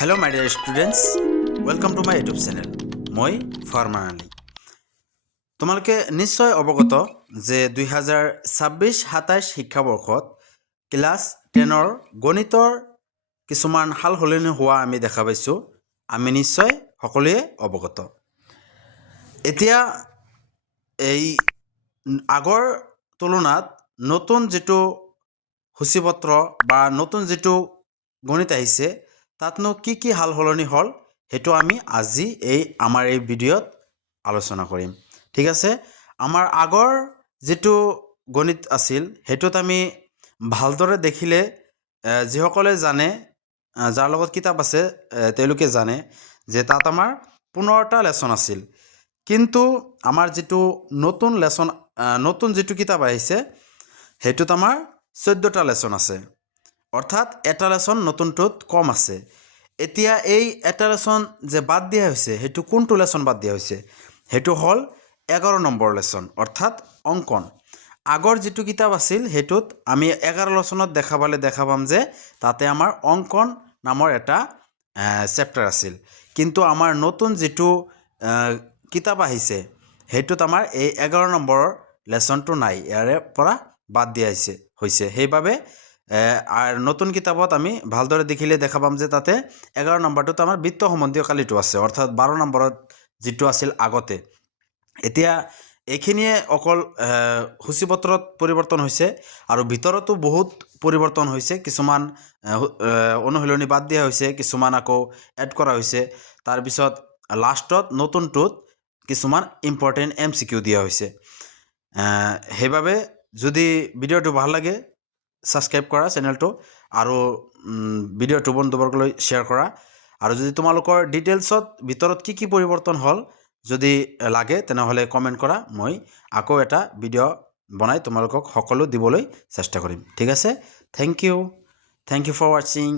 Hello my dear students, welcome to my YouTube channel. মই ফারমান আলী। তোমালোকে নিশ্চয় অৱগত যে 2026-27 শিক্ষাবৰ্ষত ক্লাছ 10ৰ গণিতৰ কিছুমান হাল সলনি হোৱা আমি দেখা পাইছোঁ। আমি নিশ্চয় সকলোৱে অৱগত। এতিয়া এই আগৰ তুলনাত নতুন যেটো সূচীপত্ৰ বা নতুন যেটো গণিত আহিছে তাতনো কি হাল সলনি হল হেতু আমি আজি আমাৰ এই ভিডিঅ'ত আলোচনা কৰিম। ঠিক আছে, আমাৰ আগৰ যেটো গণিত আছিল হেতুত আমি ভালদৰে দেখিলে যিসকলে জানে যাৰ লগত কিতাপ আছে তেওঁলোকে জানে যে তাত আমাৰ 15টা লেসন আছিল। কিন্তু আমাৰ যেটো নতুন যেটো কিতাপ আহিছে হেতুত আমাৰ 14টা লেসন আছে। অর্থাৎ এটা লেসন নতুনটোত কম আছে। এতিয়া এই এটা লেসন যে বাদ দিয়া হৈছে হেতু কোনটো লেসন বাদ দিয়া হৈছে হেতু হল 11 নম্বৰ লেসন অৰ্থাৎ অঙ্কন। আগৰ যেটো কিতাপ আছিল হেতুত আমি 11 লেসনত দেখা পাম যে তাতে আমাৰ অঙ্কন নামৰ এটা চেপ্টাৰ আছিল। কিন্তু আমাৰ নতুন যেটো কিতাপ আহিছে হেতুত আমাৰ এই 11 নম্বৰৰ লেসনটো নাই, ইয়াৰে পৰা বাদ দিয়া হৈছে। সেইবাবে আৰ নতুন কিতাপত আমি ভালদৰে দেখিলে দেখা পাম যে তাতে 11 নম্বৰটোত আমাৰ বৃত্ত সম্বন্ধীয় কালিটো আছে, অৰ্থাৎ 12 নম্বৰত যেটো আছিল আগতে। এতিয়া এইখিনিয়ে অকল সূচীপত্ৰত পৰিৱৰ্তন হৈছে আৰু ভিতৰতো বহুত পৰিৱৰ্তন হৈছে। কিছুমান অনুশীলনী বাদ দিয়া হৈছে, কিছুমান আকৌ এড কৰা হৈছে। তাৰপিছত লাষ্টত নতুনটোত কিছুমান ইম্পৰ্টেণ্ট MCQ দিয়া হৈছে। সেইবাবে যদি ভিডিঅ'টো ভাল লাগে সাবস্ক্ৰাইব কৰা চেনেলটো আৰু ভিডিঅ'টো বন্ধুবৰ্গলৈ শ্বেয়াৰ কৰা। আৰু যদি তোমালোকৰ ডিটেইলছত ভিতৰত কি পৰিৱৰ্তন হ'ল যদি লাগে তেনেহলে কমেন্ট কৰা, মই আকৌ এটা ভিডিঅ' বনাই তোমালোকক সকলো দিবলৈ চেষ্টা কৰিম। ঠিক আছে, থ্যাংক ইউ ফৰ ওয়াচিং।